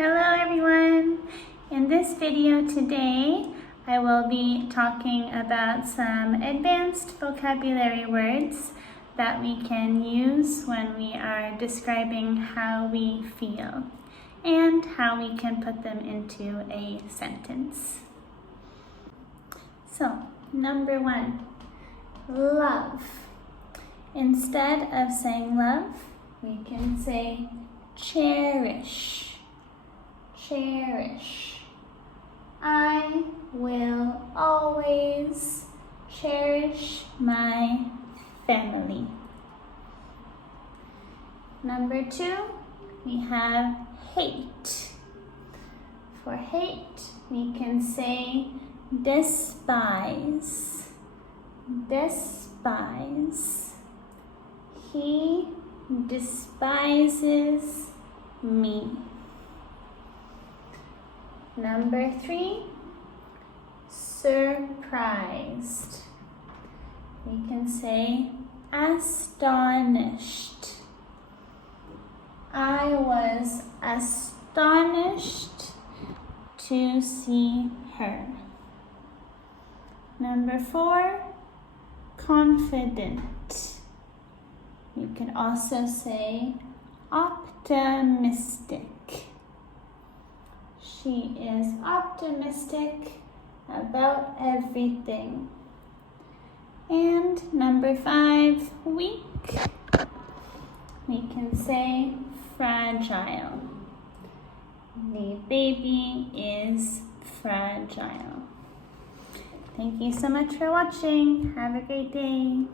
Hello everyone! In this video today, I will be talking about some advanced vocabulary words that we can use when we are describing how we feel and how we can put them into a sentence. So, number 1, love. Instead of saying love, we can say cherish. Cherish. I will always cherish my family. Number 2, we have hate. For hate, we can say despise. Despise. He despises me. Number 3, surprised. We can say astonished. I was astonished to see her. Number 4, confident. You can also say optimistic. She is optimistic about everything. And number 5, weak. We can say fragile. The baby is fragile. Thank you so much for watching. Have a great day.